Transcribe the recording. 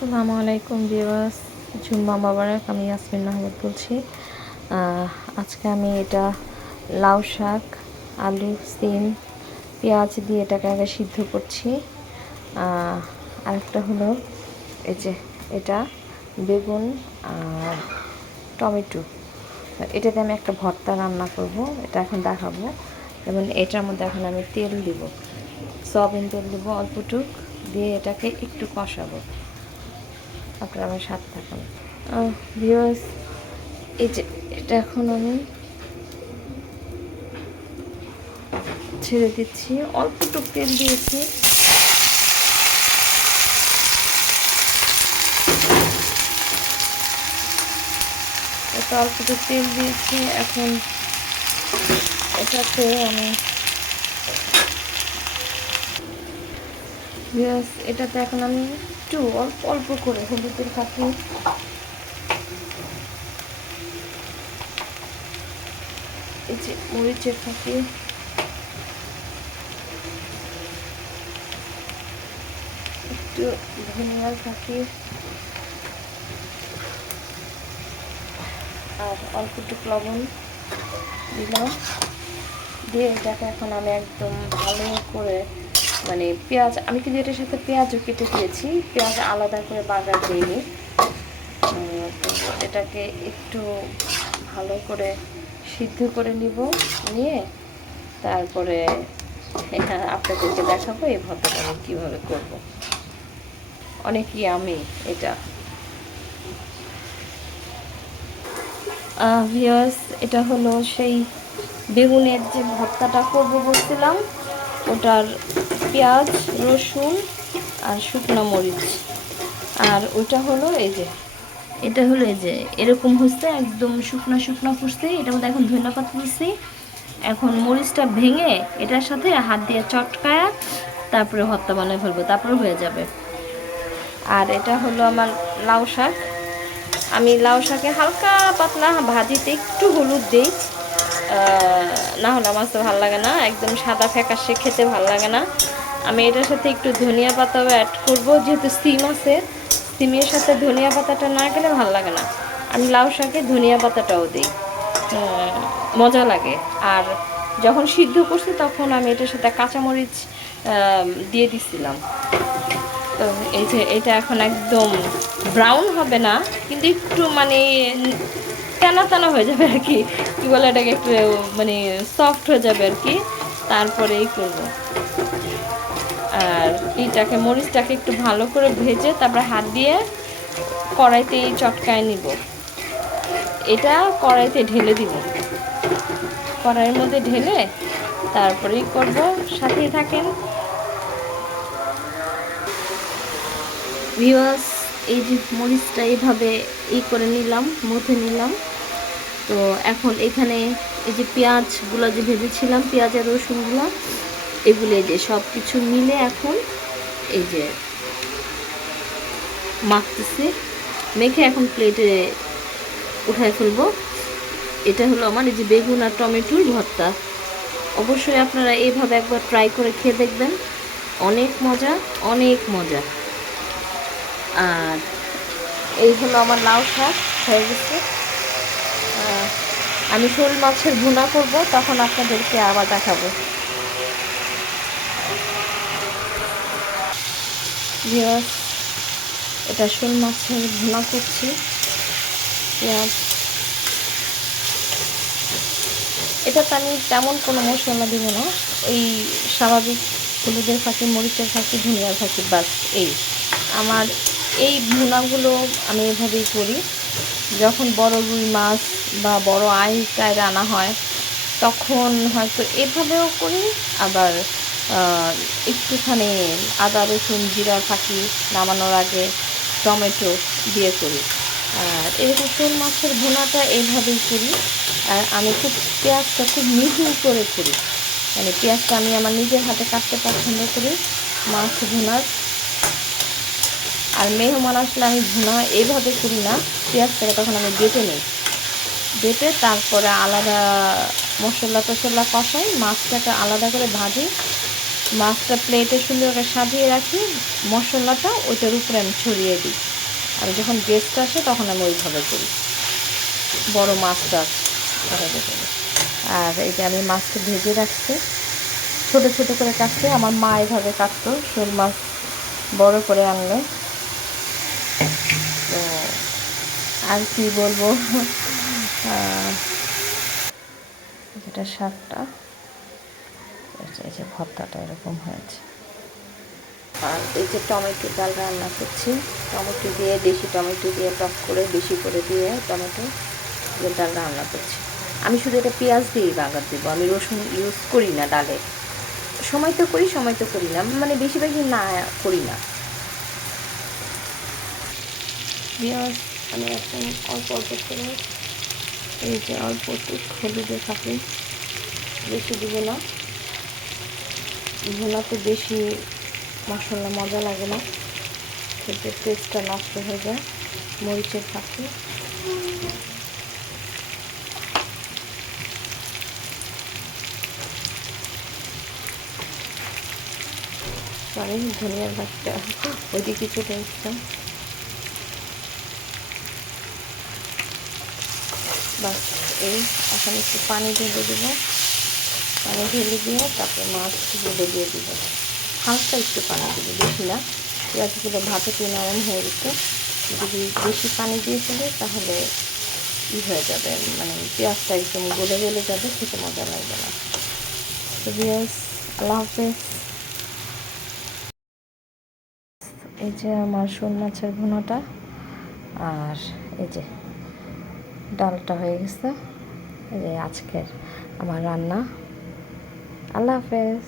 আসসালামু আলাইকুম ভিউয়ার্স, জুম্মা মোবারক। আমি ইয়াসমিন আহমেদ বলছি। আজকে আমি এটা লাউ শাক, আলু, সিম, পেঁয়াজ দিয়ে এটাকে আগে সিদ্ধ করছি। আরেকটা হলো এই যে এটা বেগুন আর টমেটো, এটাতে আমি একটা ভর্তা রান্না করব, এটা এখন দেখাবো। এবং এটার মধ্যে এখন আমি তেল দিব, সয়াবিন তেল দিব অল্পটুক, দিয়ে এটাকে একটু কষাবো। আপনারা আমার সাথে থাকুন ভিউয়ার্স। এই যে এটা এখন আমি ছেড়ে দিচ্ছি, অল্পটুক তেল দিয়েছি। এটা অল্পটুক তেল দিয়েছি। এখন এটাতে আমি ভিউয়ার্স, এটাতে এখন আমি একটু অল্প অল্প করে হলুদের ফাঁকি, এই যে মরিচের ফাঁকি, একটু ধনিয়ার ফাঁকি আর অল্পটুক লবণ দিলাম। দিয়ে এটাকে এখন আমি একদম ভালো করে মানে পেঁয়াজ, আমি কিন্তু এটার সাথে পেঁয়াজও কেটে দিয়েছি, পেঁয়াজ আলাদা করে বাগার দিইনি। তো এটাকে একটু ভালো করে সিদ্ধ করে নিয়ে তারপরে আপনাদেরকে দেখাবো এই ভর্তাটা আমি কীভাবে করবো। অনেক ইয়ামি এটা ভিউয়ার্স। এটা হলো সেই বেগুনের যে ভর্তাটা করবো বলছিলাম, ওটার পেঁয়াজ, রসুন আর শুকনো মরিচ। আর ওটা হলো এই যে, এটা হলো এই যে এরকম হচ্ছে, একদম শুকনো শুকনো ফুটছে। এটার মধ্যে এখন ধনিয়া পাতা দিচ্ছি। এখন মরিচটা ভেঙে এটার সাথে হাত দিয়ে চটকায়া তারপরে ভর্তা বানিয়ে ফেলবো, তারপরে হয়ে যাবে। আর এটা হলো আমার লাউ শাক। আমি লাউ শাকে হালকা পাতলা ভাজিতে একটু হলুদ দিই, না হলে আমার তো ভালো লাগে না, একদম সাদা ফ্যাকাশে খেতে ভালো লাগে না। আমি এটার সাথে একটু ধনিয়া পাতাও অ্যাড করব, যেহেতু সিম আছে, সিমের সাথে ধনিয়া পাতাটা না গেলে ভালো লাগে না। আমি লাউ শাকে ধনিয়া পাতাটাও দিই, মজা লাগে। আর যখন সিদ্ধ করছি তখন আমি এটার সাথে কাঁচামরিচ দিয়ে দিছিলাম। তো এই যে এটা এখন একদম ব্রাউন হবে না, কিন্তু একটু মানে টানা টানা হয়ে যাবে আর কি, কী বলে এটাকে, একটু মানে সফট হয়ে যাবে আর কি, তারপরেই করব। আর এইটাকে মরিচটাকে একটু ভালো করে ভেজে তারপরে হাত দিয়ে কড়াইতেই চটকায় নিব। এটা কড়াইতে ঢেলে দিব, কড়াইয়ের মধ্যে ঢেলে তারপরেই করব, সাথেই থাকেন ভিউয়ার্স। এই যে মরিচটা এইভাবে করে নিলাম, মথে নিলাম। তো এখন এখানে এই যে পেঁয়াজগুলো যে ভেজেছিলাম, পেঁয়াজ আর রসুনগুলো, এগুলো এই যে সব কিছু মিলে এখন এই যে মাখতেছি, মেখে এখন প্লেটে উঠায় ফেলবো। এটা হলো আমার এই যে বেগুন আর টমেটোর ভর্তা। অবশ্যই আপনারা এইভাবে একবার ট্রাই করে খেয়ে দেখবেন, অনেক মজা, অনেক মজা। আর এই হলো আমার লাউ শাক হয়ে গেছে। আমি শোল মাছের ভুনা করব, তখন আপনাদেরকে আবার দেখাবো। এটা শোল মাছের ভুনা করছি, পেঁয়াজ, এটাতে আমি তেমন কোনো মশলা দিব না, এই স্বাভাবিক হলুদের ফাঁকি, মরিচের ফাঁকি, ধনিয়ার ফাঁকি, বাস। এই আমার এই ভুনাগুলো আমি এভাবেই করি। যখন বড় রুই মাছ বা বড় আইস আনা হয় তখন হয়তো এভাবেও করি, আবার একটুখানি আদা রসুন জিরা ফাঁকি নামানোর আগে টমেটো দিয়ে করি। আর এরকম শোল মাছের ভুনাটা এইভাবেই করি। আর আমি খুব পেঁয়াজটা খুব মিহি করে করি, মানে পেঁয়াজটা আমি আমার নিজের হাতে কাটতে পছন্দ করি মাছ ভুনার। আর মেহমান আসলে আমি ভুনা এইভাবে করি না, পেঁয়াজটাকে তখন আমি বেটে নিই, বেটে তারপরে আলাদা মশলা টশলা কষাই, মাছটাকে আলাদা করে ভাজি, মাছটা প্লেটে সুন্দর করে সাজিয়ে রাখি, মশলাটা ওইটার উপরে আমি ছড়িয়ে দিই। আর যখন গেস্ট আসে তখন আমি ওইভাবে করি, বড় মাছটা এভাবে করি। আর এই যে আমি মাছটা ভেজে রাখছি, ছোট ছোট করে কাটতে আমার মা এভাবে কাটতো শোল মাছ বড় করে আনলে। তো আর কি বলবো, যেটা শাকটা, এই যে ভর্তাটা এরকম হয়েছে। আর এই যে টমেটো ডাল রান্না করছি, টমেটো দিয়ে, দেশি টমেটো দিয়ে টক করে বেশি করে দিয়ে টমেটো দিয়ে ডাল রান্না করছি। আমি শুধু এটা পেঁয়াজ দিয়েই বাগার দেবো, আমি রসুন ইউজ করি না ডালে। সময় তো করি, সময় তো করি না, মানে বেশিরভাগই না করি না। পেঁয়াজ আমি এখন অল্প অল্প করে, এই যে অল্প একটু হলুদের থাকি, বেশি দিব না, ভোনাতে বেশি মশলা মজা লাগে না, খেতে টেস্টটা নষ্ট হয়ে যায়। মরিচের ফাঁকি, সরি ধনিয়ার ভাতটা ওইদিকে কিছুটা দিচ্ছিলাম। বাস, এই এখন একটু পানি ঢেলে দেবো, পানি ঢেলে দিয়ে তারপরে মাছগুলো দিয়ে দিব, হালকা একটু পানি দেবো, বেশি না। পেঁয়াজগুলো ভাজাতে নরম হয়ে গেছে, যদি বেশি পানি দিয়ে ফেলে তাহলে হয়ে যাবে, মানে পেঁয়াজটা একদম গলে গলে যাবে, খেতে মজা লাগবে না। তো পেঁয়াজ, আল্লাহ হাফেজ। এই যে আমার শোল মাছের ভুনাটা, আর এই যে ডালটা হয়ে গেছে, এই যে আজকের আমার রান্না। আল্লাহ হাফেজ।